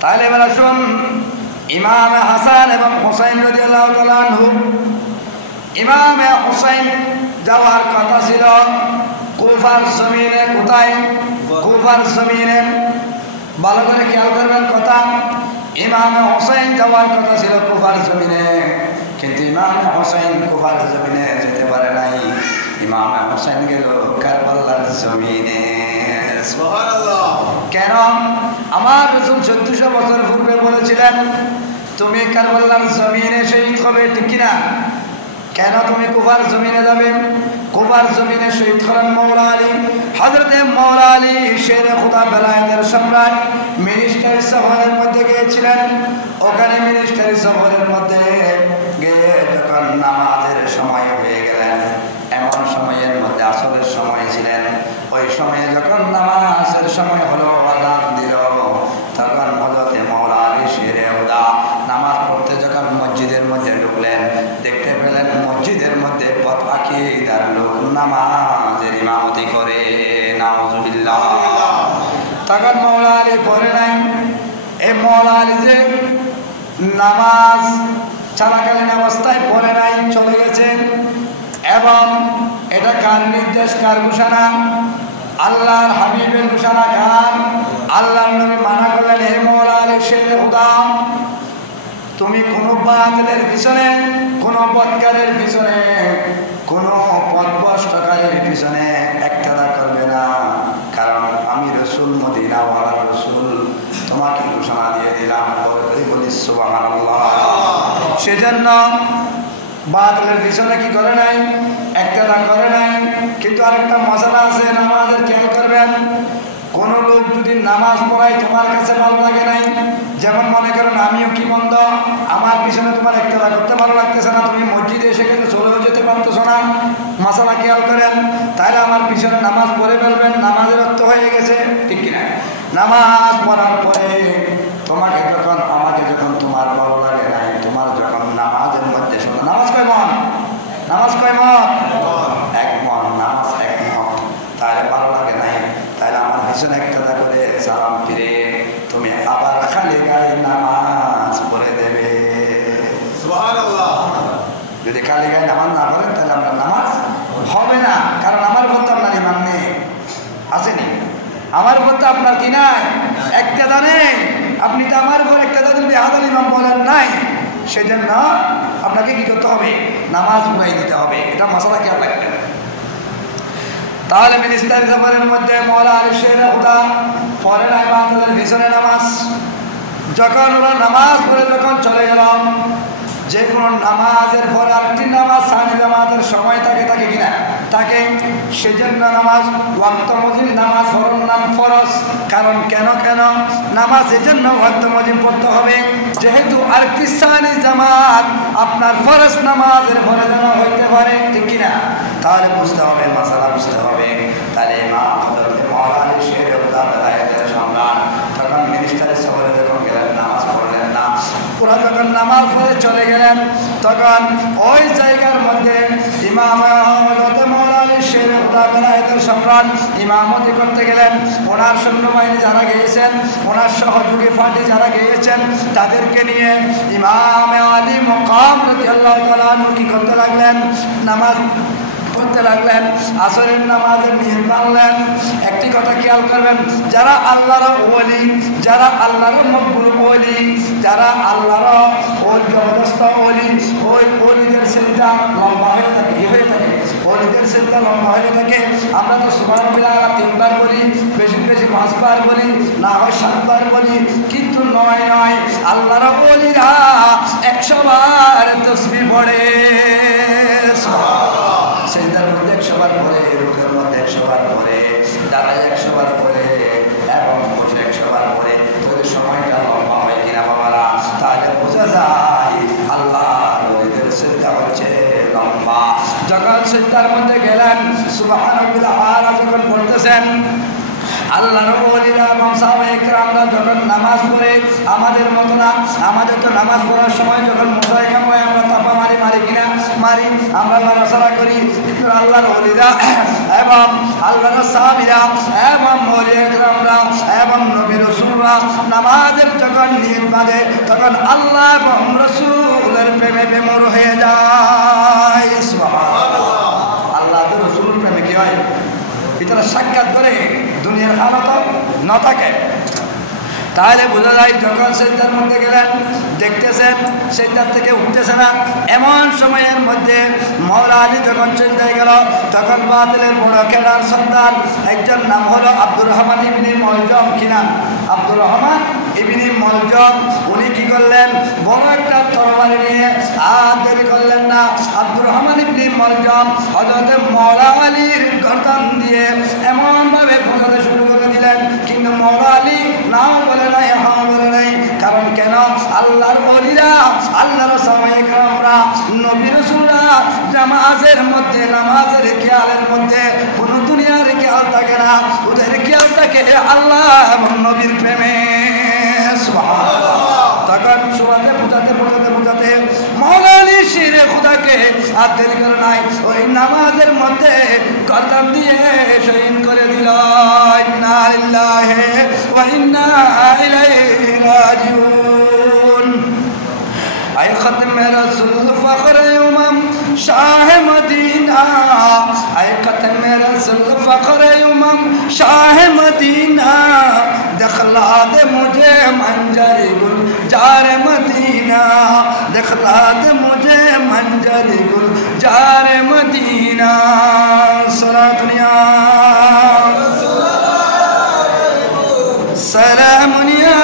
তাহলে এবার আসুন, ইমাম হাসান এবং হুসাইন রাদিয়াল্লাহু তাআলা আনহু, ইমাম হুসাইন যাওয়ার কথা ছিল কুফার জমিনে। কোথায়? কুফার জমিনে। ভালো করে খেয়াল করবেন কথা। ইমাম হুসাইন যাওয়ার কথা ছিল কুফার জমিনে, কিন্তু ইমাম হুসাইন কুফার জমিনে যেতে পারে নাই। ইমাম হুসাইন গেল কারবালার জমিনে। সুবহানাল্লাহ। কেন? আমার রাসূল 1400 বছর পূর্বে বলেছিলেন তুমি কারবালার জমিনে শহীদ হবে, ঠিক কিনা? কেন তুমি কুফার জমিনে যাবে? কুফার জমিনে শহীদ হলেন মাওলা আলী। হযরতে মাওলা আলী শেরে খুদা বেলায়েতের সম্রাট মিনিস্টারি সফরের মধ্যে গিয়েছিলেন। ওখানে মিনিস্টারি সফরের মধ্যে গিয়ে যখন নামাজের সময় হয়ে গেলেন, এমন সময়ের মধ্যে আসরের সময় ছিলেন, ওই সময়ে যখন নামাজের সময় হলো, আযান দিল, তখন হযরতে মাওলা আলী শেরে খুদা নামাজ পড়তে যখন মসজিদের মধ্যে ঢুকলেন, দেখতে পেলেন মসজিদের মধ্যে পথ আকিদার লোক নামাজের ইমামতি করে। নাউজুবিল্লাহ। তখন মাওলা আলী পড়ে নাই। এই মাওলা আলী যে নামাজ চলাকালীন অবস্থায় পড়ে নাই, চলে গেছে। এবং এটা কার নির্দেশ, কার ঘোষণা? আল্লাহর হাবিবের ঘোষণা। কার? আল্লাহর নবী মানা করলেন, হে মাওলা আলী শেরে খুদা, তুমি কোনো বাতিলের পিছনে, কোনো বদকারের পিছনে, কোনো পথভ্রষ্টকারীর পিছনে ইক্তেদা করবে না, কারণ আমি রাসূল, মদিনাওয়ালা রাসূল, তোমাকে ঘোষণা দিয়ে দিলাম। বলি সুবহানাল্লাহ। সেজন্য বাতিলের পিছনে কি করে নাই? ইক্তেদা করে নাই। কিন্তু আরেকটা মশলা আছে, নামাজের খেয়াল করবেন। কোন লোক যদি নামাজ পড়ায় তোমার কাছে ভালো লাগে নাই, যেমন মনে করেন আমিও কি মন্দ, আমার পিছনে তোমার ইক্তেদা করতে ভালো লাগতেছে না, তুমি মসজিদে এসে কিন্তু চলেও যেতে পারতেছো না, মাসালা খেয়াল করেন, তাহলে আমার পিছনে নামাজ পড়ে ফেলবেন, নামাজের অর্থ হয়ে গেছে, ঠিক কিনা? নামাজ পড়ার পরে তোমাকে যখন, আমাকে যখন তোমার ভালো লাগে নাই, তোমার যখন নামাজের মধ্যে শোনো, নামাজ কয় মন? নামাজ কয় মন? এক মন। নামাজ এক মন। তাহলে ভালো লাগে নাই, তাহলে আমার পিছনে ইক্তেদা করে সালাম ফিরে তুমি আবার খালি গায়ে নামাজ পড়ে দেবে। সুবহানাল্লাহ। যদি খালি গায়ে নামাজ না পড়েন তাহলে আমরা নামাজ হবে না, কারণ আমার উপর তো আপনার ইমান নেই, আসেনি? আমার উপর তো আপনার কি নাই? ইক্তেদা নেই। আপনি তো আমার উপর ইক্তেদা দিলে হাজার ইমাম বলেন নাই, সেজন্য আপনাকে কি করতে হবে? নামাজ পড়াই দিতে হবে। এটা মাসালা খেয়াল রাখবেন। তাহলে মিনিস্টারি সফরের মধ্যে মাওলা আলী শেরে খুদা পরে নাই বাতিলের পিছনে নামাজ। যখন ওরা নামাজ পড়ে যখন চলে গেলাম, যে কোনো নামাজের পরে আরেকটি নামাজ সানি জামাতের সময় থাকে, থাকে কিনা? থাকে। সেজন্য নামাজ ওয়াক্ত মজিম নামাজ ফরজ নাম ফরজ। কারণ কেন নামাজ এজন্য ওয়াক্ত মজিম পড়তে হবে, যেহেতু আরেকটি সানি জামাত আপনার ফরজ নামাজের পরে যেন হইতে পারে, ঠিক কিনা? তাহলে বুঝতে হবে, মাসালা বুঝতে হবে। তাহলে ইমাম হযরত মাওলানা আলী শেরে খুদা বেলায়েতের সম্রাট তখন মিনিস্টারি সফরে যখন গেলেন, নামাজ পড়লেন না। পুরা যখন নামাজ পড়ে চলে গেলেন, তখন ওই জায়গার মধ্যে ইমাম হযরত মাওলানা আলী শেরে খুদা বেলায়েতের সম্রাট ইমামতি করতে গেলেন। ওনার সৈন্যবাহিনী যারা গিয়েছেন, ওনার সহযোগী পার্টি যারা গিয়েছেন, তাদেরকে নিয়ে ইমাম আলী মকাম রাদিয়াল্লাহু তাআলা আনহু কি করতে লাগলেন? নামাজ পড়তে লাগলেন। আসরের নামাজের নিয়ত মানলেন। একটি কথা খেয়াল করবেন, যারা আল্লাহর ওলি, যারা আল্লাহর মকবুল ওলি, যারা আল্লাহর ওই জবরদস্ত ওলি, ওই ওলিদের সিজদা লম্বা হয়ে থাকে, ওলিদের সিজদা লম্বা হয়ে থাকে। আমরা তো সুবহানাল্লাহ 3 বার বলি, বেশি 5 বার বলি, না হয় 7 বার বলি, কিন্তু নয় আল্লাহর ওলিরা 100 বার তাসবিহ পড়ে। সেজদার মধ্যে 100 বার পড়ে, রুকুর মধ্যে 100 বার পড়ে, দাঁড়ায় 100 বার পড়ে, এবং বসে 100 বার পড়ে। তো সময়টা লম্বা হয় কিনা বাবারা? তাহলে বোঝা যায় আল্লাহর ওলিদের সিজদা হচ্ছে লম্বা। যখন সিজদার মধ্যে গেলেন, সুবহানাল্লাহ আলা যখন পড়তেছেন, আল্লাহর ওলিরা এবং সাহাবায়ে কেরামরা যখন নামাজ পড়ে, আমাদের মতো না, আমাদের তো নামাজ পড়ার সময় যখন মুসাইকাম হয় আমরা তাপা মারি কিনা? মারি। আমরা লড়াচড়া করি, কিন্তু আল্লাহর ওলিরা এবং আল্লাহর সাহাবীরা এবং ওলিয়ে কেরামরা এবং নবী রাসূলরা নামাজের যখন নিয়ত বাঁধে তখন আল্লাহ এবং রাসূলের প্রেমে বিমূঢ় হয়ে যায়। সুবহানাল্লাহ। আল্লাহ তো রাসূলের প্রেমে কি হয়? ভিতরে সাক্ষাৎ করে দুনিয়ার হালত না থাকে। তাহলে বোঝা যায় যখন সেজদার মধ্যে গেলেন দেখতেছেন সেজদার থেকে উঠতেছে না, এমন সময়ের মধ্যে মাওলা আলী যখন সেজদায় গেল তখন বাতিলের বড় খেলার সন্তান একজন নাম হলো আব্দুর রহমান ইবনে মুলজম। কি নাম? আব্দুর রহমান ইবনে মুলজম। উনি কি করলেন? বড় একটা তরবারি নিয়ে আর দেরি করলেন না, আব্দুর রহমান ইবনে মুলজম হযরত মাওলা আলীর গর্দান দিয়ে এমনভাবে খোঁচাতে শুরু করে দিলেন। কিন্তু মাওলা আলী নাও বলে নাই, হাও বলে নাই। কারণ কেন? আল্লাহর ওলিরা, আল্লাহর সাহাবায়ে কেরামরা, নবী রাসূলরা নামাজের মধ্যে, নামাজের খেয়ালের মধ্যে কোন দুনিয়ার খেয়াল থাকে না, ওদের খেয়াল থাকে আল্লাহ এবং নবীর প্রেমে। সুবহানাল্লাহ। তখন শোয়াতে বোঝাতে মাওলা আলী শিরে খুদাকে আর দেরি করে নাই, ওই নামাজের মধ্যে গর্দান দিয়ে শহীদ করে দিল। ইন্না লিল্লাহি ওয়া ইন্না ইলাইহি রাজিউন। আই খতমে রাসূল ফখরে উম্ম শাহ মদিনা, আই খতমে রাসূল ফখরে উম্ম শাহ মদিনা, दिखला दे मुझे मंजर गुल जार मदीना, दिखला दे मुझे मंजर गुल जार मदीना। सरा दुनिया सलामुनिया।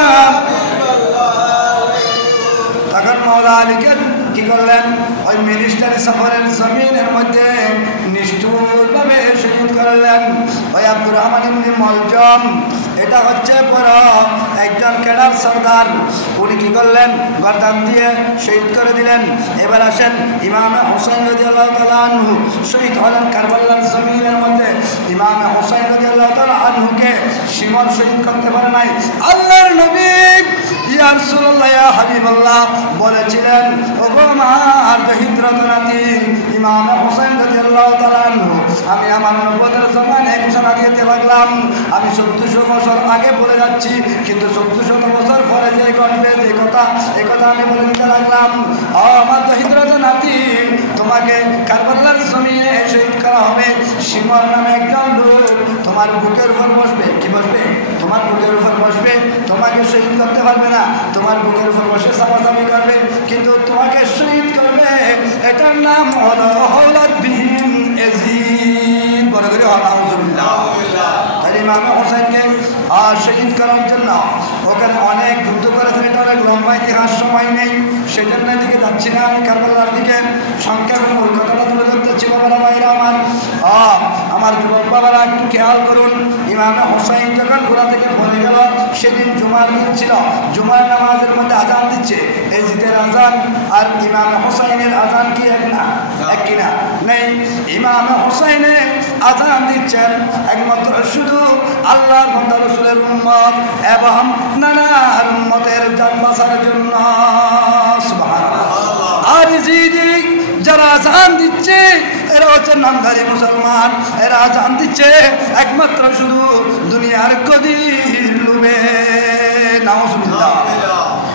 তখন মাওলা আলীকে কি করলেন? ওই মিনিস্টারি সফরের জমিনের মধ্যে নিষ্ঠুরভাবে শহীদ করলেন। ওই আব্দুর রহমান ইবনে মুলজম, এটা হচ্ছে বড় একজন কেডার সর্দার। উনি কি করলেন? গর্দান দিয়ে শহীদ করে দিলেন। এবার আসেন ইমাম হুসাইন রাদিয়াল্লাহু তাআলা আনহু শহীদ হলেন কারবালার জমিনের মধ্যে। ইমাম হুসাইন রাদিয়াল্লাহু তাআলা আনহুকে শিমর শহীদ করতে পারে নাই। আল্লাহর নবী ইয়া রাসূলুল্লাহ ইয়া হাবিবাল্লাহ বলেছিলেন, ওগো আমার হিজরত নাতি ইমাম হুসাইন রাদিয়াল্লাহু তাআলা আনহু, আমি আমার নবুয়তের জমানায় ঘোষণা দিতে লাগলাম, আমি 1400 বছর আগে বলে যাচ্ছি, কিন্তু 1400 বছর পরে যে ঘটবে যে কথা, এই কথা আমি বলে দিতে লাগলাম। আমার হিজরত নাতি, তোমাকে কারবালার জমিনে শহীদ করা হবে। শিমর নামে একজন লোক তোমার বুকের উপর বসবে। কি বসবে? তোমার বুকের উপর বসবে। তোমাকে শহীদ করতে পারবে না, তোমার বুকের উপর বসে চাপাচাপি করবে, কিন্তু তোমাকে শহীদ করবে। এটার নাম হলো হৌলাদ বিন ইয়াজিদ। বলে করে আলহামদুলিল্লাহ। তাই ইমাম হুসাইনকে শহীদ করার জন্য ওখানে অনেক যুদ্ধ করেছে। এটা অনেক লম্বা ইতিহাস, সময় নেই, সেজন্য দিকে যাচ্ছি না আমি কারবালার দিকে। সংক্ষেপে মূল কথাটা তুলে ধরতেছি বাবারা, ভাইরা আমার যুবক বাবারা, একটু খেয়াল করুন। ইমাম হুসাইন যখন ঘোড়া থেকে পড়ে গেল, সেদিন জুমার দিন ছিল। জুমার নামাজের মধ্যে আজান দিচ্ছে, এই জিতের আজান আর ইমাম হুসাইনের আজান কি এক না? এক কিনা? নেই। ইমাম হুসাইনে আজান দিচ্ছেন একমাত্র শুধু আল্লাহর বান্দা রাসূলের উম্মত এবং নানার উম্মতের জান বাঁচার জন্য। সুবহানাল্লাহ। আর জিদিক যারা আজান দিচ্ছে এরা হচ্ছে নামধারী মুসলমান, এরা আজান দিচ্ছে একমাত্র শুধু দুনিয়ার গদির লোভে। নাউজুবিল্লাহ।